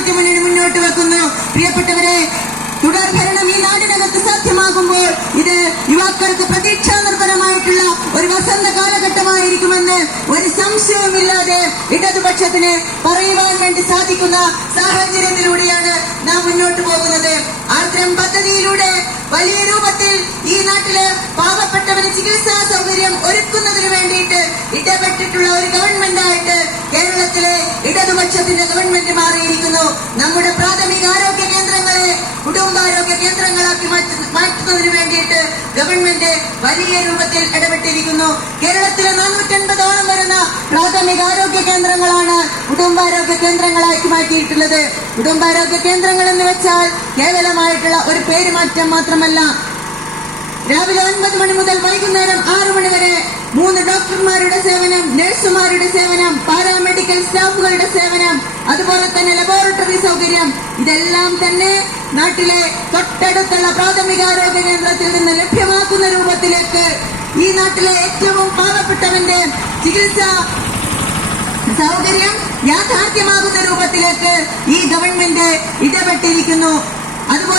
ജനാധിപത്യ മുന്നണി മുന്നോട്ട് വെക്കുന്നു. പ്രിയപ്പെട്ടവരെ, തുടർഭരണം ഈ നാടിനകത്ത് സാധ്യമാകുമ്പോൾ ഇത് യുവാക്കൾക്ക് പ്രതീക്ഷാ നിർഭരമായിട്ടുള്ള ഒരു വസന്ത കാലഘട്ടമായിരിക്കുമെന്ന് ഒരു സംശയവുമില്ലാതെ ഇടതുപക്ഷത്തിന് പറയുവാൻ വേണ്ടി സാധിക്കുന്ന സാഹചര്യത്തിലൂടെയാണ് നാം മുന്നോട്ട് പോകുന്നത്. ആർദ്രം പദ്ധതിയിലൂടെ വലിയ രൂപത്തിൽ ഈ നാട്ടിലെ പാവപ്പെട്ടവന് ചികിത്സാ സൗകര്യം ഒരുക്കുന്നതിന് വേണ്ടിയിട്ട് ഇടപെട്ടിട്ടുള്ള ഒരു ഗവൺമെന്റായിട്ട് കേരളത്തിലെ ഇടതുപക്ഷത്തിന്റെ ഗവൺമെന്റ് മാറിയിരിക്കുന്നു. നമ്മുടെ പ്രാഥമിക ആരോഗ്യ കേന്ദ്രങ്ങളെ കുടുംബാരോഗ്യ കേന്ദ്രങ്ങളാക്കി മാറ്റുന്നതിന് വേണ്ടിയിട്ട് ഗവൺമെന്റ് വലിയ രൂപത്തിൽ ഇടപെട്ടിരിക്കുന്നു. കേരളത്തിലെ 450ഓളം വരുന്ന പ്രാഥമിക ആരോഗ്യ കേന്ദ്രങ്ങളാണ് കുടുംബാരോഗ്യ കേന്ദ്രങ്ങളാക്കി മാറ്റിയിട്ടുള്ളത്. കുടുംബാരോഗ്യ കേന്ദ്രങ്ങൾ എന്ന് വെച്ചാൽ കേവലമായിട്ടുള്ള ഒരു പേരുമാറ്റം മാത്രമല്ല. രാവിലെ 9 മണി മുതൽ വൈകുന്നേരം 6 മണി വരെ 3 ഡോക്ടർമാരുടെ സേവനം, നഴ്സുമാരുടെ സേവനം, പാരാമെഡിക്കൽ സ്റ്റാഫുകളുടെ സേവനം, അതുപോലെ തന്നെ ലബോറട്ടറി സൗകര്യം, ഇതെല്ലാം തന്നെ നാട്ടിലെ തൊട്ടടുത്തുള്ള പ്രാഥമികാരോഗ്യ കേന്ദ്രത്തിൽ നിന്ന് ലഭ്യമാക്കുന്ന രൂപത്തിലേക്ക് ഈ നാട്ടിലെ ഏറ്റവും പാവപ്പെട്ടവന്റെ ചികിത്സാ സൗകര്യം യാഥാർത്ഥ്യമാകുന്ന രൂപത്തിലേക്ക് ഈ ഗവൺമെന്റ് ഇടപെട്ടിരിക്കുന്നു. അതുപോലെ